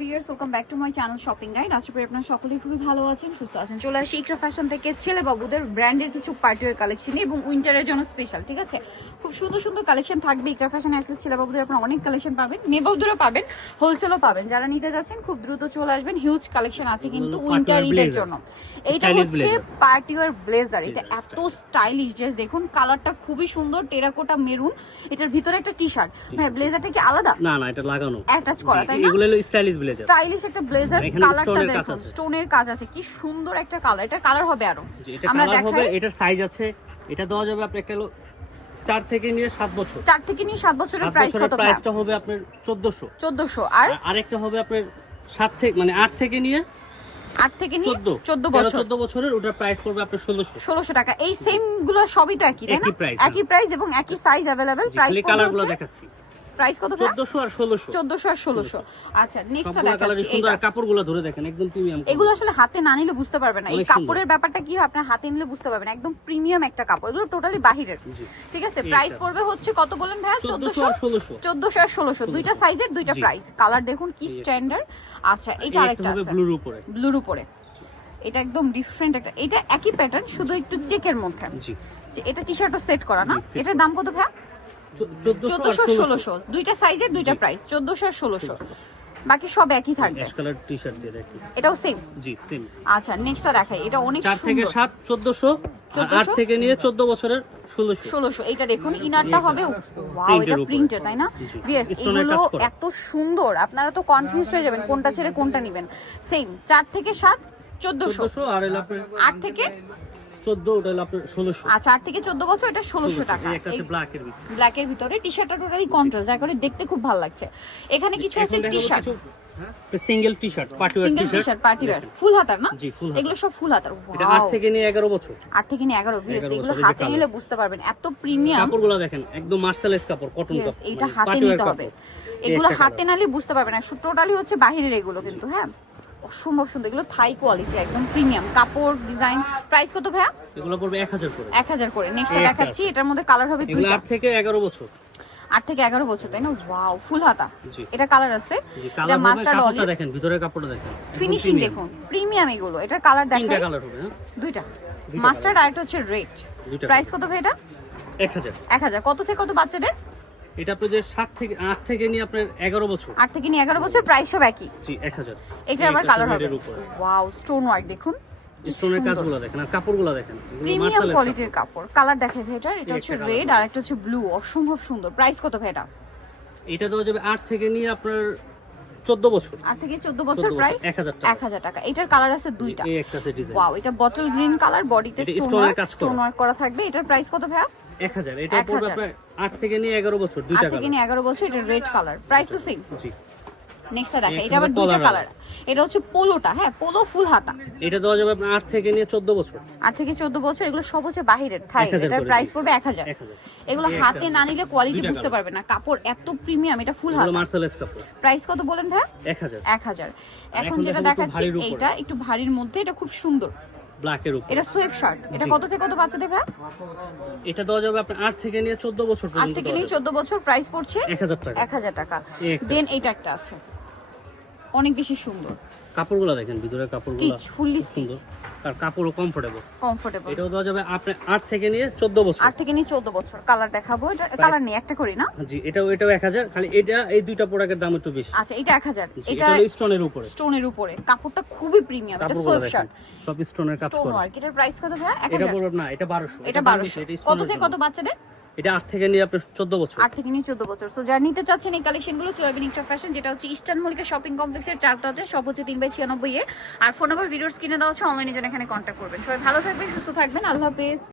Viewers, welcome back to my channel shopping guide. আশা করি আপনারা সকলেই খুবই ভালো আছেন, সুস্থ আছেন। চলে আসি ইকরা ফ্যাশন থেকে ছেলে বাবুদের ব্র্যান্ডের কিছু পার্টিওয়ার কালেকশন এবং উইন্টারের জন্য স্পেশাল, ঠিক আছে? খুব সুন্দর সুন্দর কালেকশন থাকবে ইকরা ফ্যাশনে আসলে। ছেলে বাবুদের আপনারা অনেক কালেকশন পাবেন, মেয়ে বাবুদেরও পাবেন, হোলসেলও পাবেন। যারা নিতে যাচ্ছেন খুব দ্রুত চলে আসবেন, হিউজ কালেকশন আছে কিন্তু উইন্টার ঈদের জন্য। এইটা হচ্ছে পার্টিওয়ার ব্লেজার, এটা এত স্টাইলিশ, জাস্ট দেখুন কালারটা খুবই সুন্দর, টেরাকোটা মেরুন। এটার ভিতরে একটা টি শার্ট। ভাই ব্লেজারটা কি আলাদা? না না, এটা লাগানো, অ্যাটাচ করা, তাই না? এগুলো হলো স্টাইলিশ ব্লেজার, স্টাইলিশ একটা ব্লেজার। কালারটা দেখুন, স্টোনের কাজ আছে, কি সুন্দর একটা কালার। এটা কালার হবে আরো, আমরা দেখাই। এটার সাইজ আছে, এটা দেওয়া যাবে আপনার একটা 4 থেকে নিয়ে 7 বছর। 4 থেকে নিয়ে 7 বছরের প্রাইস কত? প্রাইসটা হবে আপনার 1400। আর আরেকটা হবে আপনার 7 থেকে মানে 8 থেকে নিয়ে 14 বছরের, ওটার প্রাইস পড়বে আপনার 1600 টাকা। এই সেম গুলো সবই তো একই, তাই না? একই প্রাইস এবং একই সাইজ अवेलेबल। প্রাইস কালারগুলো দেখাচ্ছি। প্রাইস কত? 1400 আর 1600। 1400 আর 1600। আচ্ছা, নেক্সটটা দেখাচ্ছি। সুন্দর কাপড়গুলো ধরে দেখেন, একদম প্রিমিয়াম। এগুলো আসলে হাতে না নিলে বুঝতে পারবেন না এই কাপড়ের ব্যাপারটা কি হয়, আপনার হাতে নিলে বুঝতে পারবেন। একদম প্রিমিয়াম একটা কাপড়, এগুলো টোটালি বাহিরের, ঠিক আছে? প্রাইস পড়বে হচ্ছে কত বলেন ভাই? 1400 আর 1600। দুইটা সাইজের দুইটা প্রাইস। কালার দেখুন কি স্ট্যান্ডার্ড। আচ্ছা, এটা আরেকটা আছে ব্লুর উপরে। এটা একদম ডিফারেন্ট একটা, এটা একই প্যাটার্ন শুধু একটু চেকের মধ্যে। জি, এটা টি-শার্টও সেট করা না? এটার দাম কত ভাই? 1400 1600। দুইটা সাইজের দুইটা প্রাইস, 1400 আর 1600। বাকি সব একই থাকবে। অ্যাশ কালার টি-শার্ট দিয়ে দেখি, এটাও সেম। জি সেম। আচ্ছা, নেক্সটটা দেখাই। এটা অনেক সুন্দর। 4 থেকে 7 1400, 8 থেকে নিয়ে 14 বছরের 1600। এইটা দেখুন, ইনারটা হবে ওয়াও, এটা প্রিন্টেড, তাই না? ভিউয়ার্স, এগুলো এত সুন্দর, আপনারা তো কনফিউজ হয়ে যাবেন কোনটা ছেড়ে কোনটা নেবেন। সেম 4 থেকে 7 1400, আর এল আপনার 8 থেকে 14, ওটা হলো আপনার 1600। আচ্ছা, 8 থেকে 14 বছর, এটা 1600 টাকা। একটা আছে ব্ল্যাকের ভিতরে, ব্ল্যাকের ভিতরে টি-শার্টটা টোটালি কন্ট্রাস্ট, যার কারণে দেখতে খুব ভালো লাগছে। এখানে কিছু আছে T-shirt, single T-shirt, party wear, full হাতার না? জি, ফুল হাতার। এগুলো সব ফুল হাতার। এটা 8 থেকে নিয়ে 11 বছর। 8 থেকে নিয়ে 11। ভিউয়ার্স, এগুলো হাতে নিলে বুঝতে পারবেন এত প্রিমিয়াম। কাপড়গুলো দেখেন, একদম মার্শালাইজ কাপড়, কটন কাপড়। এটা হাতে নিতে হবে, এগুলো হাতে নালে বুঝতে পারবেন না। টোটালি হচ্ছে বাহিরের এগুলো কিন্তু, হ্যাঁ অসম্ভব সুন্দর। এগুলো থাই কোয়ালিটি, একদম প্রিমিয়াম কাপড়, ডিজাইন। প্রাইস কত ভাইয়া? এগুলো পড়বে 1000 করে। 1000 করে। নেক্সট দেখাচ্ছি, এটার মধ্যে কালার হবে দুইটা। 8 থেকে 11 বছর। 8 থেকে 11 বছর, তাই না? ওয়াও, ফুল হাতা। এটা কালার আছে, এটা মাস্টার্ড অলিভ। কাপড়টা দেখেন, ভিতরের কাপড়টা দেখেন, ফিনিশিং দেখুন, প্রিমিয়াম এগুলো। এটার কালার দেখাই, তিনটা কালার হবে। হ্যাঁ, দুইটা, মাস্টার্ড আর একটা হচ্ছে রেড। প্রাইস কত ভাই এটা? 1000। 1000। কত থেকে কত বাচ্চাদের? এটা আপনি যে 7 থেকে 8 থেকে নিয়ে আপনার 11 বছর। 8 থেকে নিয়ে 11 বছর, প্রাইস সব একই। জি, 1000। এটার আবার কালার হবে ওয়াও, স্টোন ওয়ার্ক দেখুন, স্টোনের কাজগুলো দেখেন আর কাপড়গুলো দেখেন, প্রিমিয়াম কোয়ালিটির কাপড়। কালার দেখাই ভাই, এটা হচ্ছে রেড আর একটা হচ্ছে ব্লু, অসম্ভব সুন্দর। প্রাইস কত ভাই এটা? এটা দেওয়া যাবে 8 থেকে নিয়ে আপনার 14 বছর। 8 থেকে 14 বছর, প্রাইস 1000 টাকা। এটার কালার আছে দুইটা। এই একটা আছে ডিজাইন, ওয়াও, এটা বটল গ্রিন কালার, বডিতে স্টোন ওয়ার্ক করা থাকবে। এটার প্রাইস কত ভাই? 1000। এটা পড়বে আপনার 8 থেকে নিয়ে 11 বছর, দুইটা কালার। 8 থেকে নিয়ে 11 বছর, এটা রেড কালার, প্রাইস তো সেম। জি। নেক্সটটা দেখা, এটা আবার দুইটা কালার। এটা হচ্ছে পোলোটা, হ্যাঁ পোলো ফুল হাতা। এটা দেওয়া যাবে আপনার 8 থেকে নিয়ে 14 বছর। 8 থেকে 14 বছর, এগুলো সব হচ্ছে বাহিরের থাই। এটার প্রাইস পড়বে 1000। এগুলো হাতে না নিলে কোয়ালিটি বুঝতে পারবে না, কাপড় এত প্রিমিয়াম। এটা ফুল হাতা, মার্শালাইজ কাপড়। প্রাইস কত বলেন ভাই? 1000। এখন যেটা দেখাচ্ছি, এটা একটু ভারীর মধ্যে, এটা খুব সুন্দর, ব্ল্যাকের উপর। এটা সোয়েব শার্ট। এটা কত থেকে কত বাচ্চাদের ভাই? এটা দেওয়া যাবে আপনার 8 থেকে নিয়ে 14 বছর পর্যন্ত। 8 থেকে নিয়ে 14 বছর, প্রাইস পড়ছে 1000 টাকা। 1000 টাকা। দেন এটা একটা আছে, অনেক বেশি সুন্দর। কাপড়গুলো দেখেন, ভিতরের কাপড়গুলো স্টিচ, ফুললি স্টিচ, আর কাপড়ও কমফোর্টেবল। এটাও দেওয়া যাবে আপনার 8 থেকে নিয়ে 14 বছর। 8 থেকে নিয়ে 14 বছর। কালার দেখাবো, এটা কালার নেই, একটা করি না? জি, এটাও 1000। খালি এটা এই দুইটা প্রোডাক্টের দাম একটু বেশি। আচ্ছা, এটা 1000। এটা স্টোনের উপরে, কাপড়টা খুবই প্রিমিয়াম। এটা সোয়েব শার্ট, সব স্টোনের কাজ করা। এটার প্রাইস কত ভাই? 1000। এটা পড়বে না, এটা 1200। এটা 1200। কত থেকে কত বাচ্চাদের? এটা 8 থেকে নিয়ে আপনার 14 বছর। 8 থেকে নিয়ে 14 বছর। তো যারা নিতে চাচ্ছেন এই কালেকশনগুলো, চলে আসবেন ইকরা ফ্যাশন, যেটা হচ্ছে ইস্টার্ন মল্লিকা শপিং কমপ্লেক্সের 4 তলাতে, সব হচ্ছে 3/96 এ। আর ফোন নাম্বার ভিডিওর স্ক্রিনে দেওয়া আছে, অনলাইনে যেন এখানে কন্ট্যাক্ট করবেন। সবাই ভালো থাকবেন, সুস্থ থাকবেন, আল্লাহ হাফেজ।